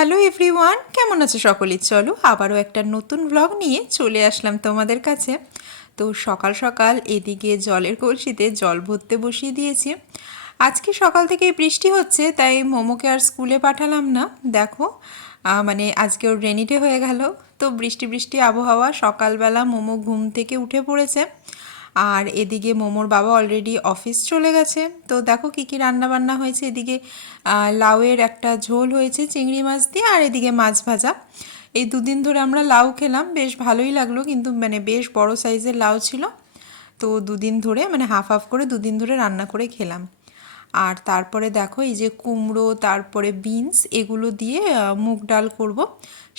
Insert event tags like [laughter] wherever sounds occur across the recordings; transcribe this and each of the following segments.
Hello everyone কেমন আছো সকলেই চলো আবারও একটা নতুন ব্লগ নিয়ে চলে আসলাম তোমাদের কাছে। তো সকাল সকাল এদিকে জলের কলসিতে জল ভরতে বসিয়ে দিয়েছি। আজকে সকাল থেকে বৃষ্টি হচ্ছে, তাই মোমোকে আর স্কুলে পাঠালাম না। দেখো মানে আজকে ওর রেনিডে হয়ে গেল। তো বৃষ্টি বৃষ্টি আবহাওয়া, সকালবেলা মোমো ঘুম থেকে উঠে পড়েছে। আর এদিকে মোমোর বাবা অলরেডি অফিস চলে গেছে। তো দেখো কী কী রান্না বান্না হয়েছে। এদিকে লাউয়ের একটা ঝোল হয়েছে চিংড়ি মাছ দিয়ে আর এদিকে মাছ ভাজা। এই দুদিন ধরে আমরা লাউ খেলাম, বেশ ভালোই লাগল কিন্তু মানে বেশ বড় সাইজের লাউ ছিল। তো দুদিন ধরে মানে হাফ হাফ করে দুদিন ধরে রান্না করে খেলাম। আর তারপরে দেখো এই যে কুমড়ো, তারপরে বিনস এগুলো দিয়ে মুগ ডাল করব।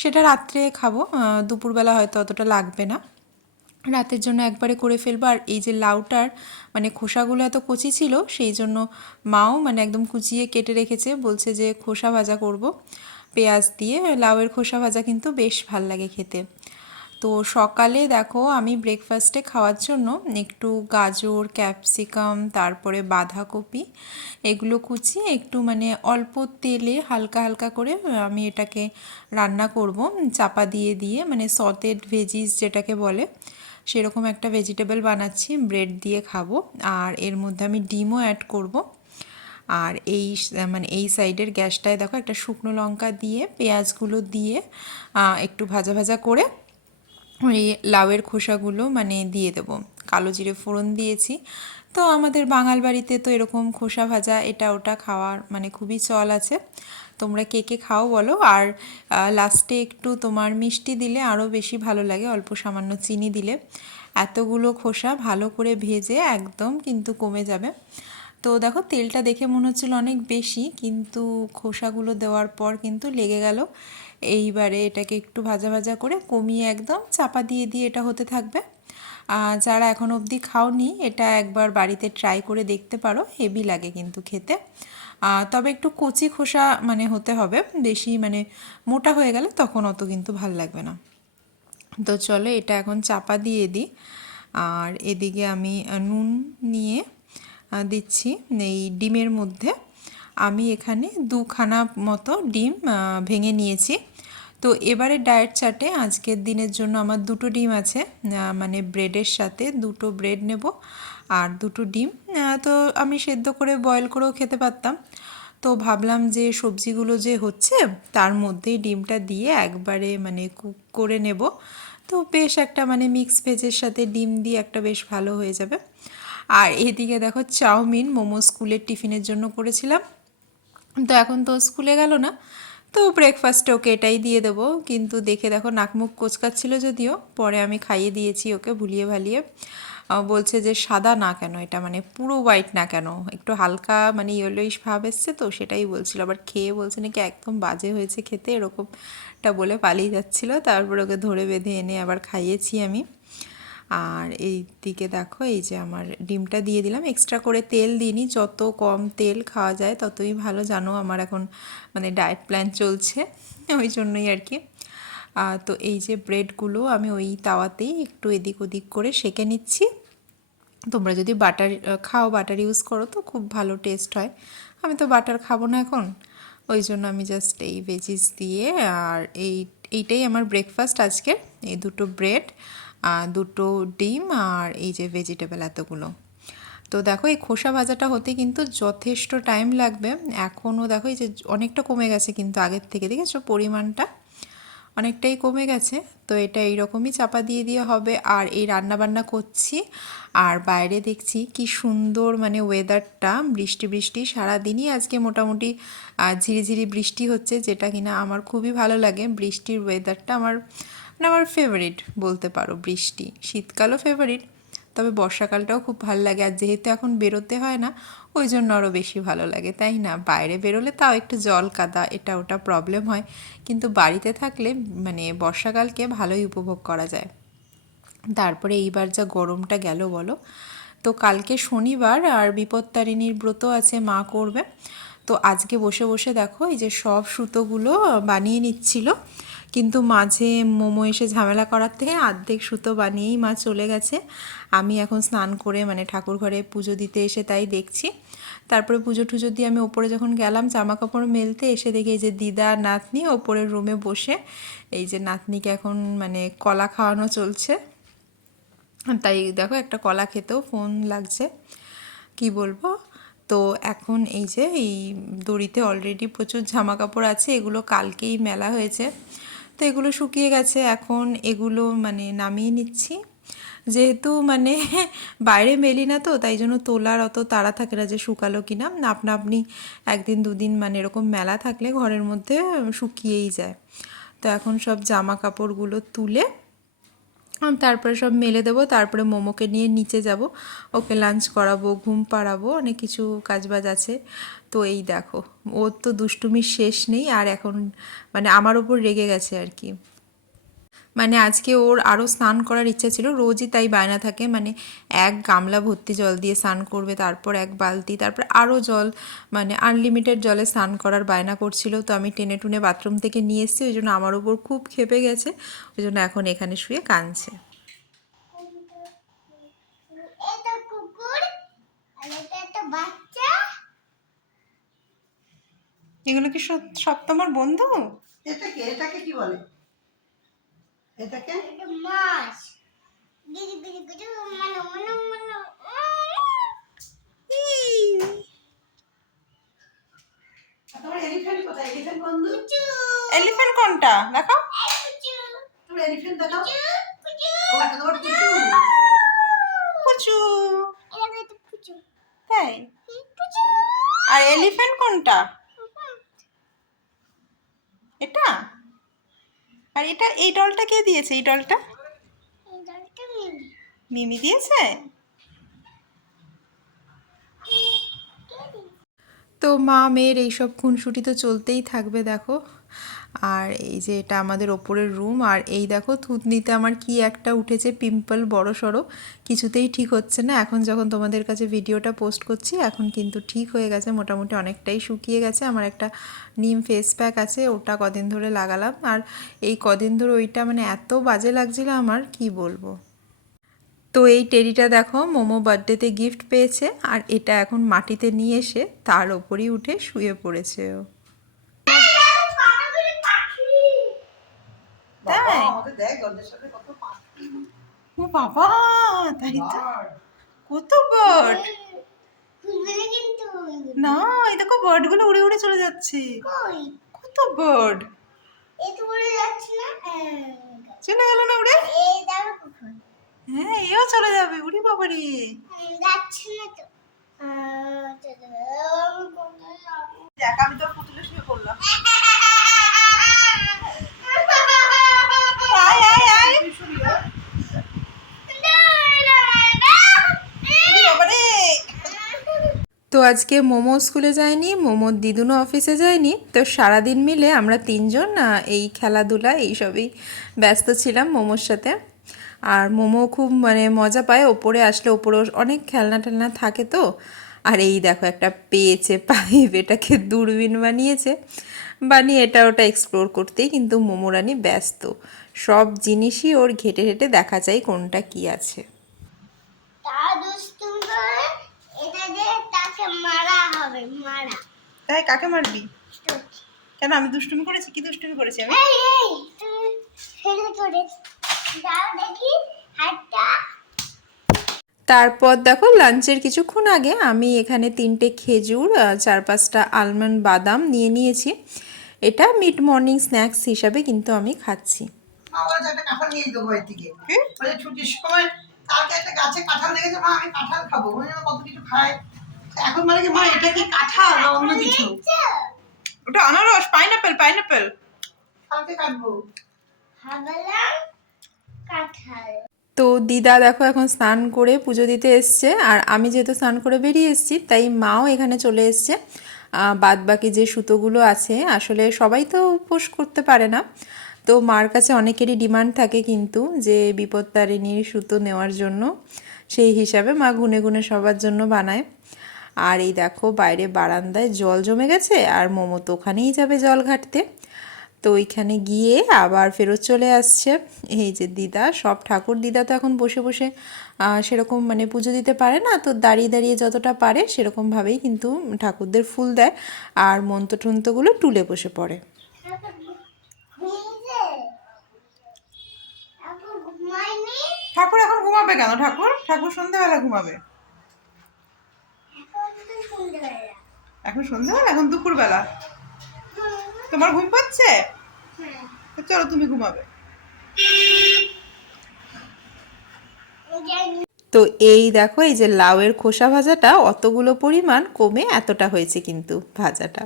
সেটা রাত্রে খাব দুপুরবেলা হয়তো অতটা লাগবে না। রাতের জন্য একবারে করে ফেলব। আর এই যে লাউটার মানে খোসাগুলো এত কচি ছিল, সেই জন্য মাও মানে একদম কুচিয়ে কেটে রেখেছে। বলছে যে খোসা ভাজা করব। পেঁয়াজ দিয়ে, লাউয়ের খোসা ভাজা কিন্তু বেশ ভালো লাগে খেতে। তো সকালে দেখো আমি ব্রেকফাস্টে খাওয়ার জন্য একটু গাজর ক্যাপসিকাম তারপরে বাঁধাকপি, এগুলো কুচিয়ে একটু মানে অল্প তেলে হালকা হালকা করে আমি এটাকে রান্না করব। চাপা দিয়ে দিয়ে মানে সতেড ভেজিস যেটাকে বলে। সেরকম একটা ভেজিটেবল বানাচ্ছি ব্রেড দিয়ে খাব। আর এর মধ্যে আমি ডিমও অ্যাড করব। আর এই মানে এই সাইডের গ্যাসটায় দেখো একটা শুকনো লঙ্কা দিয়ে, পেঁয়াজগুলো দিয়ে একটু ভাজা ভাজা করে ওই লাউয়ের খোসাগুলো মানে দিয়ে দেবো। কালো জিরে ফোড়ন দিয়েছি। তো আমাদের বাঙাল বাড়িতে তো এরকম খোসা ভাজা, এটা ওটা খাওয়ার মানে খুবই চল আছে। তোমরা কে কে খাও বলো? আর লাস্টে একটু তোমার মিষ্টি দিলে আরও বেশি ভালো লাগে, অল্প সামান্য চিনি দিলে। এতগুলো খোসা ভালো করে ভেজে একদম কিন্তু কমে যাবে। তো দেখো, তেলটা দেখে মনে হচ্ছিল অনেক বেশি, কিন্তু খোসাগুলো দেওয়ার পর কিন্তু লেগে গেল। এইবারে এটাকে একটু ভাজা ভাজা করে কমিয়ে একদম চাপা দিয়ে দিয়ে এটা হতে থাকবে। যারা এখন অবধি খাওনি, এটা একবার বাড়িতে ট্রাই করে দেখতে পারো, হেভি লাগে কিন্তু খেতে। তবে একটু কচি খোসা মানে হতে হবে, বেশি মানে মোটা হয়ে গেলে তখন অত কিন্তু ভালো লাগবে না। তো চলো এটা এখন চাপা দিয়ে দিই। আর এদিকে আমি নুন নিয়ে দিচ্ছি এই ডিমের মধ্যে। আমি এখানে দুখানা মতো ডিম ভেঙে নিয়েছি। তো এবারে ডায়েট চার্টে আজকের দিনের জন্য আমার দুটো ডিম আছে মানে ব্রেডের সাথে দুটো ব্রেড নেব। আর দুটো ডিম তো আমি সেদ্ধ করে বয়েল করেও খেতে পারতাম। তো ভাবলাম যে সবজিগুলো যে হচ্ছে, তার মধ্যেই ডিমটা দিয়ে একবারে মানে কুক করে নেব। তো বেশ একটা মানে মিক্স ভেজের সাথে ডিম দিয়ে একটা বেশ ভালো হয়ে যাবে। আর এদিকে দেখো চাউমিন মোমো স্কুলের টিফিনের জন্য করেছিলাম। তো এখন তো স্কুলে গেল না, তো ব্রেকফাস্টে ওকে এটাই দিয়ে দেবো। কিন্তু দেখে দেখো নাকমুখ কোচকাচ্ছিল যদিও, পরে আমি খাইয়ে দিয়েছি ওকে ভুলিয়ে ভালিয়ে। বলছে যে সাদা না কেন, এটা মানে পুরো হোয়াইট না কেন, একটু হালকা মানে ইয়েলোইশ ভাব এসছে তো সেটাই বলছিল। আবার খেয়ে বলছে নাকি একদম বাজে হয়েছে খেতে, এরকমটা বলে পালিয়ে যাচ্ছিল। তারপর ওকে ধরে বেঁধে এনে আবার খাইয়েছি আমি। আর এই দিকে দেখো, এই যে আমার ডিমটা দিয়ে দিলাম। এক্সট্রা করে তেল দিইনি, যত কম তেল খাওয়া যায় ততই ভালো, জানো আমার এখন মানে ডায়েট প্ল্যান চলছে, ওই জন্যই আর কি। তো এই যে ব্রেডগুলো আমি ওই তাওয়াতেই একটু এদিক ওদিক করে সেঁকে নিচ্ছি। তোমরা যদি বাটার খাও বাটার ইউজ করো তো খুব ভালো টেস্ট হয়। আমি তো বাটার খাব না এখন। ওই জন্য আমি জাস্ট এই ভেজিস দিয়ে আর এই, এইটাই আমার ব্রেকফাস্ট আজকের। এই দুটো ব্রেড দুটো ডিম আর এই যে ভেজিটেবল এতগুলো। তো দেখো এই খোসা ভাজাটা হতে কিন্তু যথেষ্ট টাইম লাগবে। এখনও দেখো এই যে অনেকটা কমে গেছে কিন্তু আগের থেকে। দেখেছ পরিমাণটা? অনেকটাই কমে গেছে। তো এটা এইরকমই চাপা দিয়ে দিয়ে হবে। আর এই রান্না বান্না করছি। আর বাইরে দেখছি কি সুন্দর মানে ওয়েদারটা বৃষ্টি বৃষ্টি সারাদিনই আজকে মোটামুটি ঝিরিঝিরি বৃষ্টি হচ্ছে, যেটা কিনা আমার খুবই ভালো লাগে। বৃষ্টির ওয়েদারটা আমার মানে আমার ফেভারিট বলতে পারো, বৃষ্টি। শীতকালও ফেভারিট তবে বর্ষাকালটাও খুব ভালো লাগে আর যেহেতু এখন বেরোতে হয় না, ওই জন্য আরও বেশি ভালো লাগে, তাই না? বাইরে বেরোলে তাও একটু জল কাদা, এটা ওটা প্রবলেম হয়। কিন্তু বাড়িতে থাকলে মানে বর্ষাকালকে ভালোই উপভোগ করা যায়। তারপরে এইবার যা গরমটা গেল বলো, তো কালকে শনিবার আর বিপত্তারিণীর ব্রত আছে, মা করবে। তো আজকে বসে বসে দেখো এই যে সব সুতোগুলো বানিয়ে নিচ্ছিল। কিন্তু মাঝে মোমো এসে ঝামেলা করার থেকে আর্ধেক সুতো বানিয়েই মা চলে গেছে। আমি এখন স্নান করে মানে ঠাকুর ঘরে পুজো দিতে এসে তাই দেখছি। তারপরে পুজো টুজো দিয়ে আমি ওপরে যখন গেলাম জামা কাপড় মেলতে এসে দেখি এই যে দিদা নাতনি ওপরের রুমে বসে। এই যে নাতনিকে এখন মানে কলা খাওয়ানো চলছে। তাই দেখো একটা কলা খেতেও ফোন লাগছে। কি বলব? তো এখন এই যে এই দড়িতে অলরেডি প্রচুর জামা কাপড় আছে, এগুলো কালকেই মেলা হয়েছে। তো এগুলো শুকিয়ে গেছে, এখন এগুলো মানে নামিয়ে নিচ্ছি। যেহেতু মানে [laughs] বাইরে মেলি না তো, তাই জন্য তোলার অত তাড়া থাকে না যে শুকালো কিনা। আপনা আপনি একদিন দুদিন মানে এরকম মেলা থাকলে ঘরের মধ্যে শুকিয়েই যায়। তো এখন সব জামা কাপড়গুলো তুলে তারপরে সব মেলে দেবো, তারপরে মোমোকে নিয়ে নিচে যাব, ওকে লাঞ্চ করাবো, ঘুম পাড়াবো, অনেক কিছু কাজবাজ আছে। তো এই দেখো, ওর তো দুষ্টুমির শেষ নেই, আর এখন মানে আমার ওপর রেগে গেছে আর কি। মানে আজকে ওর আরও স্নান করার ইচ্ছা ছিল রোজই তাই বায়না থাকে। মানে এক গামলা ভর্তি জল দিয়ে স্নান করবে তারপর এক বালতি তারপর আরও জল মানে আনলিমিটেড জলে স্নান করার বায়না করছিল। তো আমি টেনে টুনে বাথরুম থেকে নিয়ে এসেছি ওই জন্য আমার ওপর খুব খেপে গেছে। ওই জন্য এখন এখানে শুয়ে কাঁদছে। এটা কুকুর আর এটা একটা বাচ্চা। এগুলো কি সব তোমার বন্ধু? এটাকে এটাকে কি বলে? এটাকে? এটা মাছ। গিরি গিরি গিরি মানো মানো মানো তোমার এলিফ্যান্ট কোথায়? এলিফ্যান্ট এলিফ্যান্ট কোনটা? দেখো তোমার এলিফ্যান্ট দেখাও। পুচু ও একটা তোমার পুচু এটা তো পুচু তাই? পুচু আর এলিফ্যান্ট কোনটা এটা আর এটা এই ডলটা কে দিয়েছে? এই ডলটা? মিমি। মিমি দিয়েছে? তো মা মেয়ের এইসব খুনসুটি তো চলতেই থাকবে দেখো। আর এই যে এটা আমাদের ওপরের রুম, আর এই দেখো থুতনিতে আমার কি একটা উঠেছে পিম্পল বড় সড়ো। কিছুতেই ঠিক হচ্ছে না। এখন যখন তোমাদের কাছে ভিডিওটা পোস্ট করছি, এখন কিন্তু ঠিক হয়ে গেছে, মোটামুটি অনেকটাই শুকিয়ে গেছে। আমার একটা নিম ফেস প্যাক আছে, ওটা কদিন ধরে লাগালাম। আর এই কদিন ধরে ওইটা মানে এত বাজে লাগছিল আমার, কি বলব? তো এই টেরিটা দেখো, মোমো বার্থডেতে গিফট পেয়েছে। আর এটা এখন মাটিতে নিয়ে এসে তার ওপরই উঠে শুয়ে পড়েছে ও বাবা, তাই? আমাদের দেখ গন্ধের সাথে কত ও বাবা তাই তো। কত বার্ড না কিন্তু এই দেখো বার্ডগুলো উড়ে উড়ে চলে যাচ্ছে। কই? কত বার্ড এই তো বলে যাচ্ছে না হ্যাঁ, চলে গেল না উড়ে? হ্যাঁ এও চলে যাবে উড়ি বাবারে। যাব? দেখ আমি তোর পুতুলে শুয়ে পড়লাম [laughs] তো আজকে মোমো স্কুলে যায়নি, মোমোর দিদুনও অফিসে যায়নি, তো সারাদিন মিলে আমরা তিনজন এই খেলাধুলা, এইসবই ব্যস্ত ছিলাম মোমোর সাথে। আর মোমো খুব মানে মজা পায়, ওপরে আসলে ওপরে অনেক খেলনা টেলনা থাকে তো। আর এই দেখো, একটা পেয়েছে পাইপ, এটাকে দূরবীন বানিয়েছে। বানিয়ে এটা ওটা এক্সপ্লোর করতেই কিন্তু মোমোরানি ব্যস্ত। সব জিনিসই ওর ঘেটে ঘেটে দেখা যায় কোনটা কি আছে। তাই কাকে মারবি? কেন আমি দুষ্টুমি করেছি? কি দুষ্টুমি করেছি আমি? দেখি হাতটা। তারপর দেখো লাঞ্চের কিছুক্ষণ আগে আমি এখানে তিনটে খেজুর চার পাঁচটা আলমন্ড বাদাম নিয়ে নিয়েছি। এটা মিড মর্নিং স্ন্যাক্স হিসাবে কিন্তু আমি খাচ্ছি। বাবা যে একটা কাঁঠাল নিয়ে দেবো এর থেকে বলে ছুটির সময় কালকে একটা গাছে কাঁঠাল লেগেছে মা আমি কাঁঠাল খাব। মনে কত কিছু খায়? এখন মানে কি মা এটা কি কাঁঠাল না অন্য কিছু? ওটা আনারস পাইনাপেল পাইনাপেল কালকে কাটবো। কাঁঠাল। তো দিদা দেখো এখন স্নান করে পুজো দিতে এসছে, আর আমি যেহেতু স্নান করে বেরিয়ে এসেছি, তাই মাও এখানে চলে এসছে। বাদ বাকি যে সুতোগুলো আছে, আসলে সবাই তো উপোস করতে পারে না। তো মার কাছে অনেকেরই ডিমান্ড থাকে কিন্তু যে বিপত্তারিণীর সুতো নেওয়ার জন্য, সেই হিসাবে মা গুনে গুনে সবার জন্য বানায়। আর এই দেখো বাইরে বারান্দায় জল জমে গেছে, আর মোমো তো ওখানেই যাবে জল ঘাটতে। তো ওইখানে গিয়ে আবার ফেরত চলে আসছে। এই যে দিদা সব ঠাকুর দিদা তো এখন বসে বসে সেরকম মানে পুজো দিতে পারে না। তো দাঁড়িয়ে দাঁড়িয়ে যতটা পারে সেরকমভাবেই কিন্তু ঠাকুরদের ফুল দেয় আর মন্ত্র টন্ত্রগুলো টুলে বসে পড়ে। ঠাকুর এখন ঘুমাবে কেন? ঠাকুর? ঠাকুর সন্ধ্যাবেলা ঘুমাবে। এখন সন্ধ্যাবেলা? এখন দুপুরবেলা? তোমার ঘুম পাচ্ছে? তো চলো তুমি ঘুমাবে। তো এই দেখো এই যে লাউয়ের খোসা ভাজাটা অতগুলো পরিমাণ কমে এতটা হয়েছে কিন্তু ভাজাটা।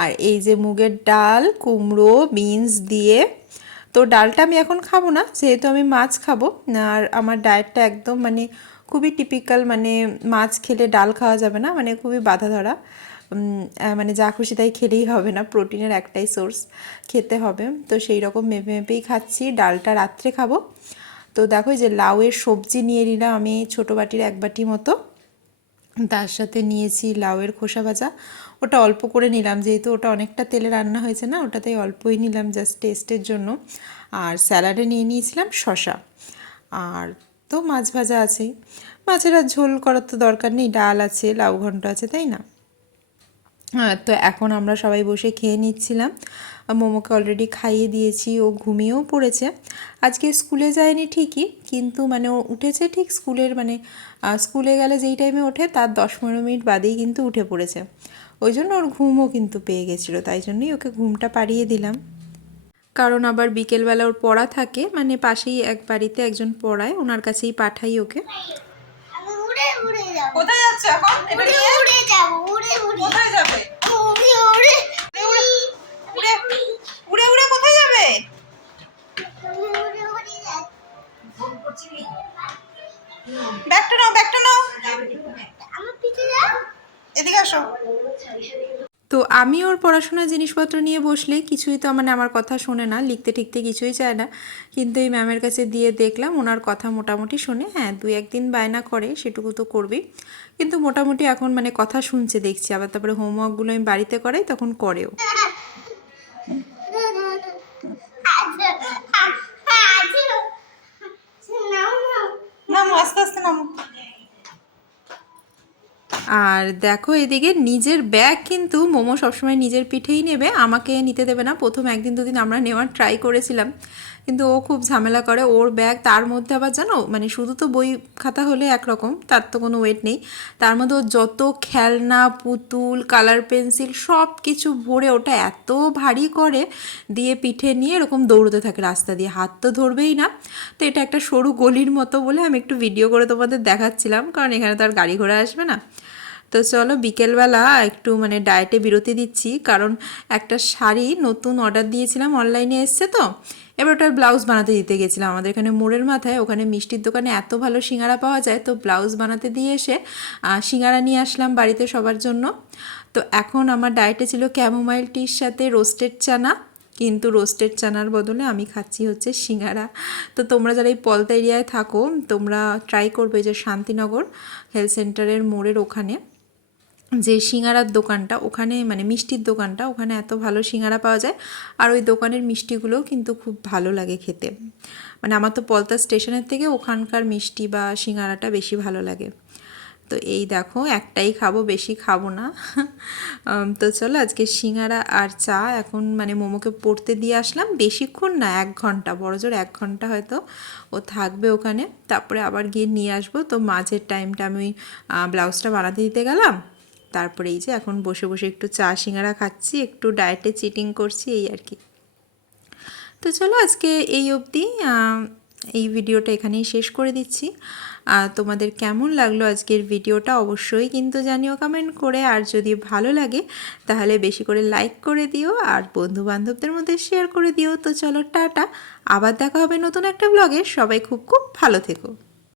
আর এই যে মুগের ডাল কুমড়ো বিনস দিয়ে তো ডালটা আমি এখন খাব না যেহেতু আমি মাছ খাব। আর আমার ডায়েটটা একদম মানে খুবই টিপিক্যাল মানে মাছ খেলে ডাল খাওয়া যাবে না মানে খুবই বাধা ধরা মানে যা খুশি তাই খেলেই হবে না, প্রোটিনের একটাই সোর্স খেতে হবে। তো সেই রকম মেপে মেপেই খাচ্ছি, ডালটা রাত্রে খাব। তো দেখো যে লাউয়ের সবজি নিয়ে নিলাম আমি ছোটো বাটির এক বাটি মতো। তার সাথে নিয়েছি লাউয়ের খোসা ভাজা। ওটা অল্প করে নিলাম, যেহেতু ওটা অনেকটা তেলে রান্না হয়েছে না, ওটাতেই অল্পই নিলাম জাস্ট টেস্টের জন্য। আর স্যালাডে নিয়ে নিয়েছিলাম শশা আর তো মাছ ভাজা আছেই। মাছের আর ঝোল করার তো দরকার নেই, ডাল আছে, লাউ ঘন্ট আছে, তাই না? হ্যাঁ তো এখন আমরা সবাই বসে খেয়ে নিচ্ছিলাম। মোমোকে অলরেডি খাইয়ে দিয়েছি ও ঘুমিয়েও পড়েছে। আজকে স্কুলে যায়নি ঠিকই কিন্তু মানে ও উঠেছে ঠিক স্কুলের মানে স্কুলে গেলে যেই টাইমে ওঠে তার দশ পনেরো মিনিট বাদেই কিন্তু উঠে পড়েছে। ওই জন্য ওর ঘুমও কিন্তু পেয়ে গেছিল তাই জন্যই ওকে ঘুমটা পাড়িয়ে দিলাম। কারণ আবার বিকেলবেলা ওর পড়া থাকে মানে পাশেই এক বাড়িতে একজন পড়ায় ওনার কাছেই পাঠাই ওকে। কোথায় যাচ্ছে এখন? আমি ওর পড়াশোনার জিনিসপত্র নিয়ে বসলে কিছুই তো মানে আমার কথা শোনে না লিখতে ঠিকতে কিছুই চায় না কিন্তু এই ম্যামের কাছে দিয়ে দেখলাম ওনার কথা মোটামুটি শোনে হ্যাঁ দুই একদিন বায়না করে সেটুকু তো করবেই কিন্তু মোটামুটি এখন মানে কথা শুনছে দেখছি আবার তারপরে হোমওয়ার্কগুলো আমি বাড়িতে করাই তখন করেও আস্তে আস্তে আর দেখো এদিকে নিজের ব্যাগ কিন্তু মোমো সবসময় নিজের পিঠেই নেবে, আমাকে নিতে দেবে না। প্রথম একদিন দুদিন আমরা নেওয়ার ট্রাই করেছিলাম, কিন্তু ও খুব ঝামেলা করে ওর ব্যাগ তার মধ্যে আবার জানো মানে শুধু তো বই খাতা হলে একরকম, তার তো কোনো ওয়েট নেই। তার মধ্যে ওর যত খেলনা, পুতুল কালার পেন্সিল সব কিছু ভরে ওটা এত ভারী করে দিয়ে পিঠে নিয়ে এরকম দৌড়তে থাকে রাস্তা দিয়ে। হাত তো ধরবেই না। তো এটা একটা সরু গলির মতো বলে আমি একটু ভিডিও করে তোমাদের দেখাচ্ছিলাম, কারণ এখানে তো আর গাড়ি ঘোড়া আসবে না। তো চলো বিকেলবেলা একটু মানে ডায়েটে বিরতি দিচ্ছি, কারণ একটা শাড়ি নতুন অর্ডার দিয়েছিলাম অনলাইনে এসছে তো। এবার ওটার ব্লাউজ বানাতে দিতে গেছিলাম। আমাদের এখানে মোড়ের মাথায়, ওখানে মিষ্টির দোকানে এত ভালো সিঙ্গারা পাওয়া যায়, তো ব্লাউজ বানাতে দিয়ে এসে সিঙ্গারা নিয়ে আসলাম বাড়িতে সবার জন্য। তো এখন আমার ডায়েটে ছিল ক্যামোমাইল টির সাথে রোস্টেড চানা, কিন্তু রোস্টেড চানার বদলে আমি খাচ্ছি হচ্ছে সিঙ্গারা। তো তোমরা যারা এই পলতা এরিয়ায় থাকো, তোমরা ট্রাই করবে যে শান্তিনগর হেলথ সেন্টারের মোড়ের ওখানে। যে সিঙ্গারার দোকানটা, ওখানে মানে মিষ্টির দোকানটা, ওখানে এত ভালো সিঙ্গারা পাওয়া যায়। আর ওই দোকানের মিষ্টিগুলোও কিন্তু খুব ভালো লাগে খেতে। মানে আমার তো পলতা স্টেশনের থেকে ওখানকার মিষ্টি বা সিঙ্গারাটা বেশি ভালো লাগে। তো এই দেখো, একটাই খাব, বেশি খাব না। তো চলো আজকে সিঙ্গারা আর চা, এখন মানে মোমোকে পড়তে দিয়ে আসলাম। বেশিক্ষণ না, এক ঘণ্টা, বড় জোর এক ঘণ্টা হয়তো ও থাকবে ওখানে। তারপরে আবার গিয়ে নিয়ে আসব। তো মাঝের টাইমটা আমি ব্লাউজটা বানাতে দিতে গেলাম। তারপরে এই যে এখন বসে বসে একটু চা সিঙ্গারা খাচ্ছি, একটু ডায়েটে চিটিং করছি, এই আর কি। তো চলো আজকে এই অবধি এই ভিডিওটা এখানেই শেষ করে দিচ্ছি। তোমাদের কেমন লাগল আজকের ভিডিওটা অবশ্যই কিন্তু জানিও কমেন্ট করে, আর যদি ভালো লাগে তাহলে বেশি করে লাইক করে দিও, আর বন্ধু বান্ধবদের মধ্যে শেয়ার করে দিও। তো চলো টাটা, আবার দেখা হবে নতুন একটা ব্লগে সবাই খুব খুব ভালো থেকো।